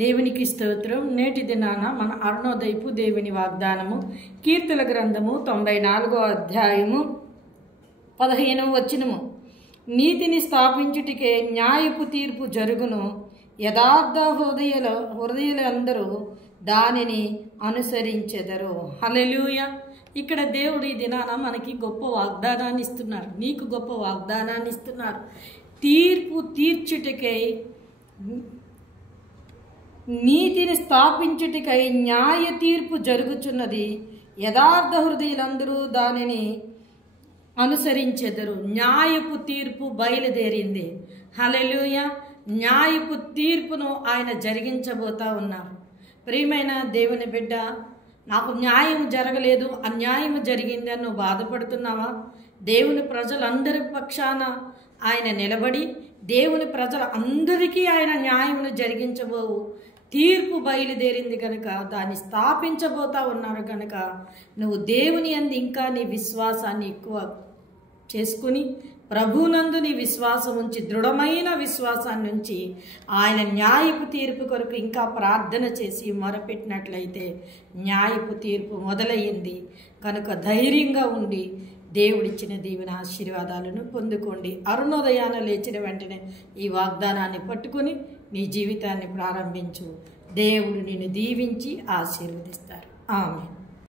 దేవునికి స్తోత్రం. నేటి దినాన మన అరుణోదయపు దేవుని వాగ్దానము కీర్తన గ్రంథము 94వ అధ్యాయము 15వ వచనము. నీతిని స్థాపించుటికే న్యాయపు తీర్పు జరుగును, యథార్థ హృదయులందరూ దానిని అనుసరించెదరు. హల్లెలూయా. ఇక్కడ దేవుడు ఈ దినాన మనకి గొప్ప వాగ్దానాన్ని ఇస్తున్నారు. నీకు గొప్ప వాగ్దానాన్ని ఇస్తున్నారు. తీర్పు తీర్చుటకై, నీతిని స్థాపించుటకై న్యాయ తీర్పు జరుగుచున్నది, యథార్థ హృదయులందరూ దానిని అనుసరించెదరు. న్యాయపు తీర్పు బయలుదేరింది. హల్లెలూయా. న్యాయపు తీర్పును ఆయన జరిగించబోతా ఉన్నారు. ప్రియమైన దేవుని బిడ్డ, నాకు న్యాయం జరగలేదు, అన్యాయం జరిగింది అని నువ్వు బాధపడుతున్నావా? దేవుని ప్రజలందరి పక్షాన ఆయన నిలబడి దేవుని ప్రజల అందరికీ ఆయన న్యాయమును జరిగించబోవు. తీర్పు బయలుదేరింది కనుక దాన్ని స్థాపించబోతా ఉన్నారు కనుక నువ్వు దేవుని యందు ఇంకా నీ విశ్వాసాన్ని ఎక్కువ చేసుకుని ప్రభునందు నీ విశ్వాసం ఉంచి, దృఢమైన విశ్వాసాన్ని ఉంచి ఆయన న్యాయపు తీర్పు కొరకు ఇంకా ప్రార్థన చేసి మొరపెట్టినట్లయితే న్యాయపు తీర్పు మొదలయ్యింది కనుక ధైర్యంగా ఉండి దేవుడిచ్చిన దీవెన ఆశీర్వాదాలను పొందుకోండి. అరుణోదయాన లేచిన వెంటనే ఈ వాగ్దానాన్ని పట్టుకుని నీ జీవితాన్ని ప్రారంభించు. దేవుడు నిన్ను దీవించి ఆశీర్వదిస్తారు. ఆమేన్.